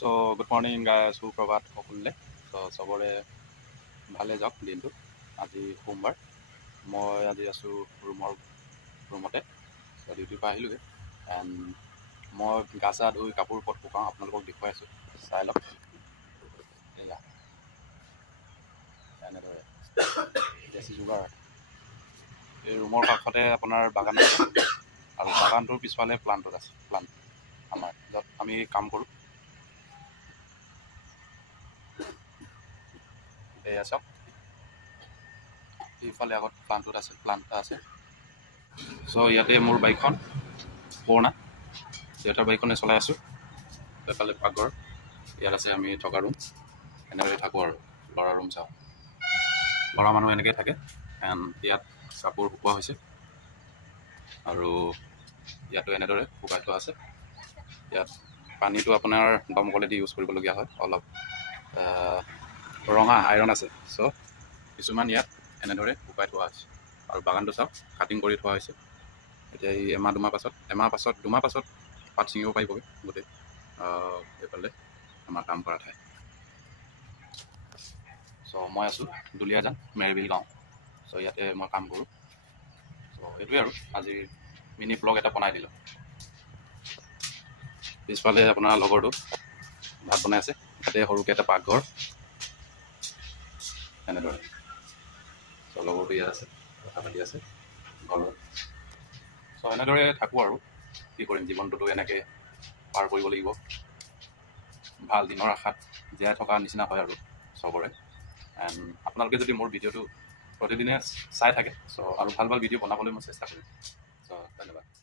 So good morning সুপ্ৰভাত সকলোলে। So চবৰে ভালে যাওক দিনটো। আজি সোমবাৰ, মই আজি আছোঁ ৰুমতে। ডিউটিৰ পৰা আহিলোগৈ। এণ্ড মই গা চা ধুই কাপোৰ ওপৰত শুকাওঁ, আপোনালোকক দেখুৱাই আছোঁ, চাই লওক। এয়া এনেদৰে দেশী যোগাৰ। এই ৰুমৰ কাষতে আপোনাৰ বাগান আছে, আৰু বাগানটোৰ পিছফালে প্লান্ট আমাৰ, য'ত আমি কাম কৰোঁ। এয়া চাওক, এইফালে আগত প্লান্ট আছে। চ' ইয়াতে মোৰ বাইকখন পুৰণা, দেউতাৰ বাইকখনে চলাই আছোঁ। এইফালে পাকঘৰ, ইয়াত আছে আমি থকা ৰুম। এনেদৰে থাকোঁ আৰু ল'ৰা ৰুম চাওঁ। ল'ৰা মানুহ এনেকৈ থাকে। এণ্ড ইয়াত কাপোৰ শুকোৱা হৈছে, আৰু ইয়াতো এনেদৰে শুকাই থোৱা আছে। ইয়াত পানীটো আপোনাৰ দমকলেদি ইউজ কৰিবলগীয়া হয়। অলপ ৰঙা আইৰণ আছে। চ' কিছুমান ইয়াত এনেদৰে শুকাই থোৱা হৈছে। আৰু বাগানটো চাওক, কাটিং কৰি থোৱা হৈছে। এতিয়া এই দুমাহ পাছত পাত ছিঙিব পাৰিবগৈ গোটেই। এইফালে আমাৰ কাম কৰা ঠাই। চ' মই আছোঁ দুলীয়াজান মেৰবিল গাঁও। চ' ইয়াতে মই কাম কৰোঁ। চ' সেইটোৱে আৰু আজি মিনি ব্লগ এটা বনাই দিলোঁ। পিছফালে আপোনাৰ লগৰটো ভাত বনাই আছে। ইয়াতে সৰুকৈ এটা পাকঘৰ এনেদৰে। চ' লগৰটো ইয়াত আছে, কথা পাতি আছে ঘৰত। চ' এনেদৰে থাকোঁ আৰু কি কৰিম, জীৱনটোতো এনেকৈ পাৰ কৰিব লাগিব। ভাল দিনৰ আশাত জীয়াই থকা নিচিনা হয় আৰু চবৰে। এণ্ড আপোনালোকে যদি মোৰ ভিডিঅ'টো প্ৰতিদিনে চাই থাকে, চ' আৰু ভাল ভিডিঅ' বনাবলৈ মই চেষ্টা কৰিম। চ' ধন্যবাদ।